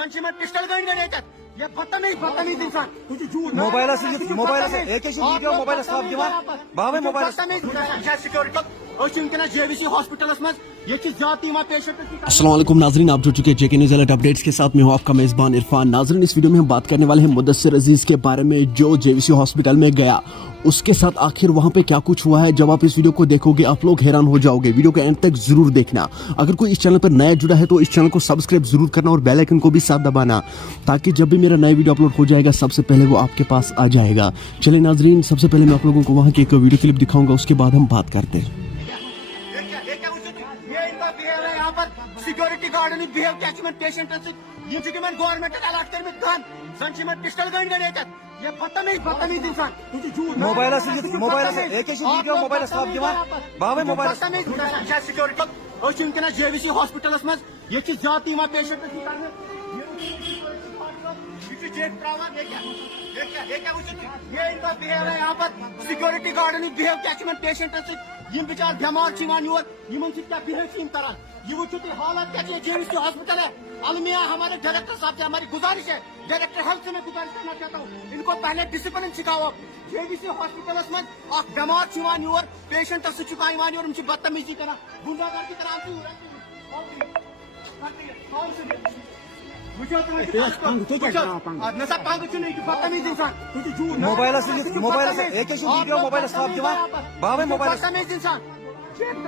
زن پسٹل گن گن یہ بدتمیز انسان موبائل ویڈیو موبائل صاف دِوان باوے موبائل ونکس جے وی سی ہاسپٹلس مز یہ زیادتی پیشنٹ. السلام علیکم ناظرین، آپ جو چکے جے کے نیوز الرٹ اپڈیٹس کے ساتھ میں ہوں آپ کا میزبان عرفان. ناظرین، اس ویڈیو میں ہم بات کرنے والے ہیں مدثر عزیز کے بارے میں جو جے وی سی ہاسپٹل میں گیا. اس کے ساتھ آخر وہاں پہ کیا کچھ ہوا ہے، جب آپ اس ویڈیو کو دیکھو گے آپ لوگ حیران ہو جاؤ گے. ویڈیو کے اینڈ تک ضرور دیکھنا. اگر کوئی اس چینل پر نیا جڑا ہے تو اس چینل کو سبسکرائب ضرور کرنا اور بیل آئیکن کو بھی ساتھ دبانا تاکہ جب بھی میرا نیا ویڈیو اپلوڈ ہو جائے گا سب سے پہلے وہ آپ کے پاس آ جائے گا. چلیں ناظرین، سب سے پہلے میں آپ لوگوں کو وہاں کی ایک ویڈیو کلپ دکھاؤں گا، اس کے بعد ہم بات کرتے ہیں. سیکورٹی گارڈن بہیو کیا پیشنٹن سن گورنمنٹ الاٹ کرمت گن زن پسٹل گن گن یہ بدتمیز انسان موبائل ویڈیو موبائل صاف دِوان باوے موبائل سیکورٹی ونکس جے وی سی ہاسپٹلس مز یہ زیادتی پیشنٹ سیکورٹی گارڈن بہیو کیا پیشنٹن سن بچار بیمار یور کیا بہیو کران. یہ وچھو تھی حالات کیا جے وی سی ہاسپٹل ہے. المیہ ہمارے ڈائریکٹر صاحب سے ہماری گزارش ہے، ڈائریکٹر ہیلتھ سے میں گزارش کرنا چاہتا ہوں ان کو پہلے ڈسپلن سکھاؤ. جے وی سی ہاسپٹلس من بیمار یور پیشنٹ سکان بدتمیزی کران گنڈا گردی کران. بدتمیز انسان موبائل ویڈیو موبائل صاف دِوان باوے موبائل بدتمیز انسان زن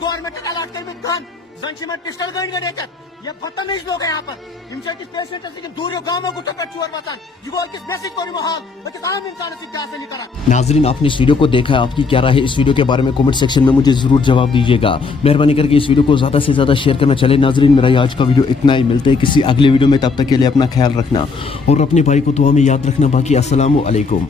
گورنمنٹ الاٹ کرمت گن زن پسٹل گن گن یہ بدتمیز لوگ ہیں یہاں پر. پیشنٹ دور گاموں گٹو پہ وسان یہ گو اکس میسج کوری محال اکس عام انسان سے کران. ناظرین، آپ نے اس ویڈیو کو دیکھا ہے، آپ کی کیا رائے ہے اس ویڈیو کے بارے میں کمنٹ سیکشن میں مجھے ضرور جواب دیجیے گا. مہربانی کر کے اس ویڈیو کو زیادہ سے زیادہ شیئر کرنا. چلے ناظرین، میرا یہ آج کا ویڈیو اتنا ہی. ملتے ہیں کسی اگلے ویڈیو میں، تب تک کے لیے اپنا خیال رکھنا اور اپنے بھائی کو دعا میں یاد رکھنا. باقی السلام علیکم.